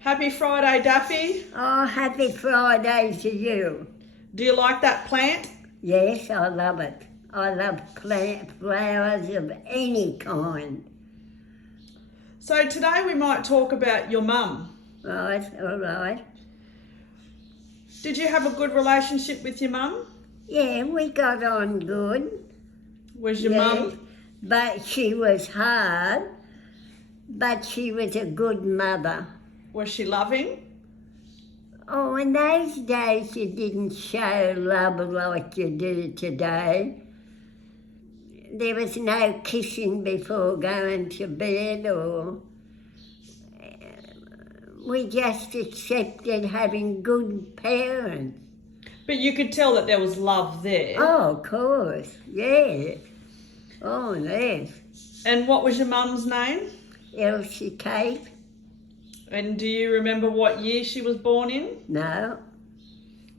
Happy Friday, Daffy. Oh, happy Friday to you. Do you like that plant? Yes, I love it. I love flowers of any kind. So today we might talk about your mum. Right, all right. Did you have a good relationship with your mum? Yeah, we got on good. Was your Yes, mum, but she was hard, but she was a good mother. was she loving? Oh, in those days you didn't show love like you do today. There was no kissing before going to bed, or we just accepted having good parents. But you could tell that there was love there. Oh, of course, yes. Oh, yes. And what was your mum's name? Elsie Kate? And do you remember what year she was born in? No.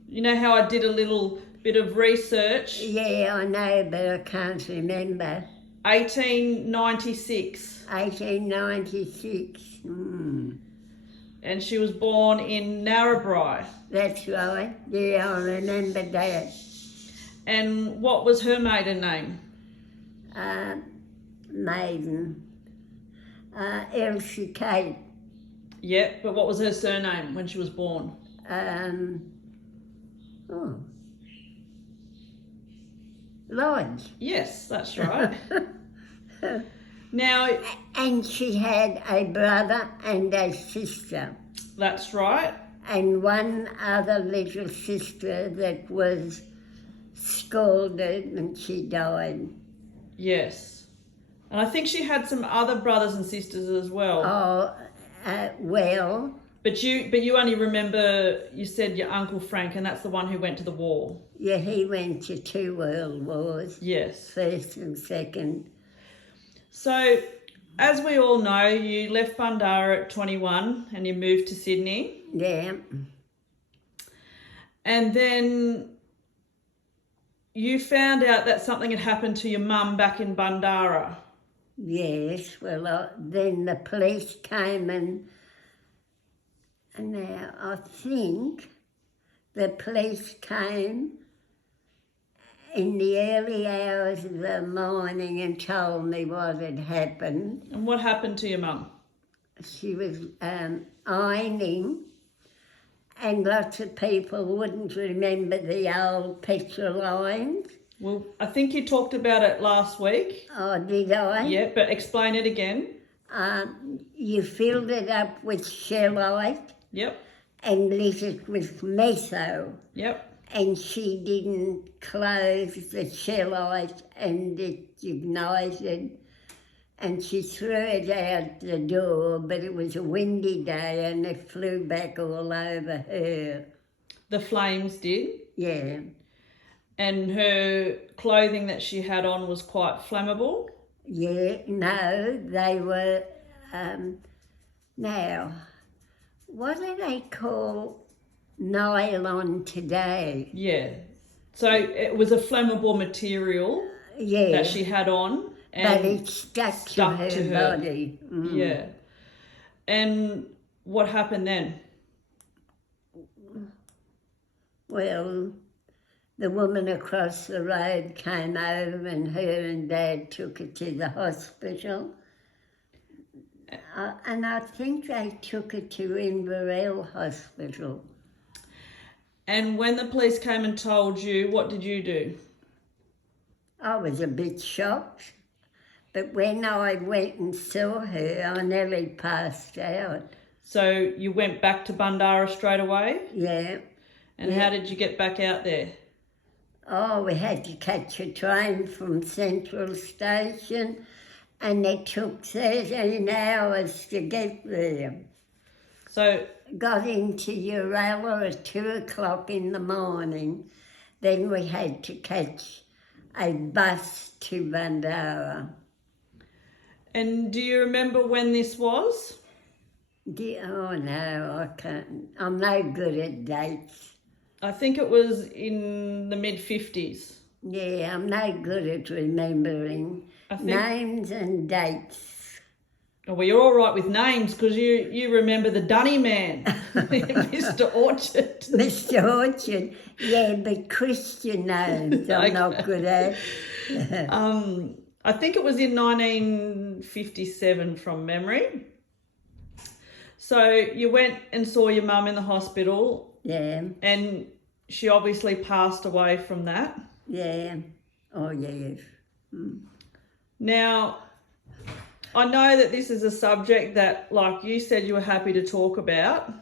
You know how I did a little bit of research? Yeah, I know, but I can't remember. 1896. 1896. And she was born in Narrabri. That's right. Yeah, I remember that. And what was her maiden name? Maiden. Elsie Kate. Yeah, but what was her surname when she was born? Lodge. Yes, that's right. Now, And she had a brother and a sister, that's right. and one other little sister that was scalded and she died. Yes. And I think she had some other brothers and sisters as well. Well, But you only remember, you said your Uncle Frank, and that's the one who went to the war. yeah, he went to 2 world wars, Yes. first and second. So, as we all know, you left Bundoora at 21 and you moved to Sydney. Yeah. And then you found out that something had happened to your mum back in Bundoora. Yes, well, then the police came and now I think the police came in the early hours of the morning and told me what had happened. And what happened to your mum? She was ironing, and lots of people wouldn't remember the old petrol lines. Well, I think you talked about it last week. Oh, did I? Yeah, but explain it again. You filled it up with shellite Yep, and lit it with meso, yep. and she didn't close the shellite and it ignited, and she threw it out the door, but it was a windy day and it flew back all over her. The flames did. Yeah. And her clothing that she had on was quite flammable. Yeah, no, they were, now, what do they call nylon today? Yeah. So it was a flammable material Yeah, that she had on. And but it stuck to her body. Yeah. And what happened then? Well, the woman across the road came over and her and Dad took her to the hospital. And I think they took her to Inverell Hospital. And when the police came and told you, what did you do? I was a bit shocked, but when I went and saw her, I nearly passed out. So you went back to Bundoora straight away? Yeah. And how did you get back out there? Oh, we had to catch a train from Central Station, and it took 13 hours to get there. So Got into Uralla at 2 o'clock in the morning. Then we had to catch a bus to Bundoora. and do you remember when this was? Oh no, I can't. I'm no good at dates. I think it was in the mid-50s. Yeah, I'm no good at remembering I think names and dates. Oh, well, you're all right with names because you remember the Dunny man, Mr. Orchard. Mr. Orchard. Yeah, but Christian names I'm not good at. I think it was in 1957 from memory. So you went and saw your mum in the hospital, Yeah, and she obviously passed away from that. yeah. Oh, yes. Now, I know that this is a subject that, like you said, you were happy to talk about.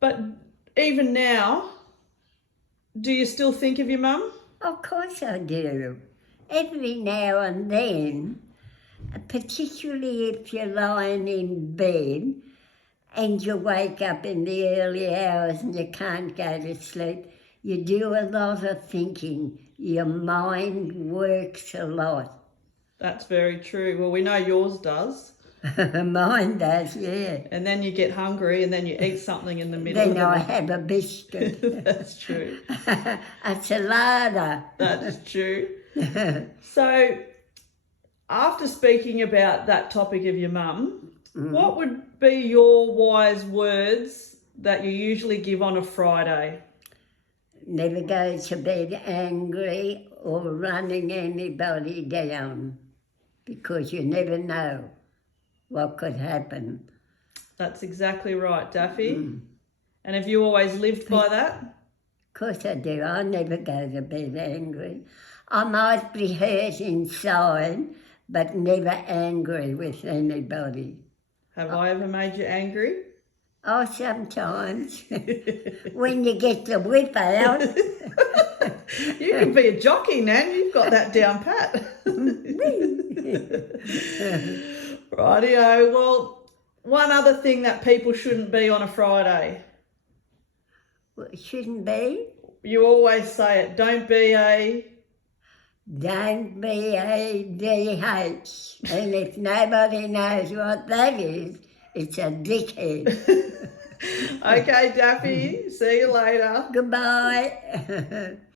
But even now, do you still think of your mum? Of course I do. Every now and then, particularly if you're lying in bed and you wake up in the early hours and you can't go to sleep, you do a lot of thinking. Your mind works a lot. That's very true. Well, we know yours does. Mine does, yeah. And then you get hungry and then you eat something in the middle Then of I it. have a biscuit. That's true. A salada. That's true. So, after speaking about that topic of your mum, what would be your wise words that you usually give on a Friday? Never go to bed angry or running anybody down, because you never know what could happen. That's exactly right, Daffy. And have you always lived by that? Of course I do. I never go to bed angry. I might be hurt inside, but never angry with anybody. Have I ever made you angry? Oh, sometimes. When you get the whip out. You can be a jockey, Nan. You've got that down pat. Rightio. Well, one other thing that people shouldn't be on a Friday. Well, it shouldn't be. You always say it. Don't be a... Don't be a DH. And if nobody knows what that is, it's a dickhead. Okay, Daffy. See you later. Goodbye.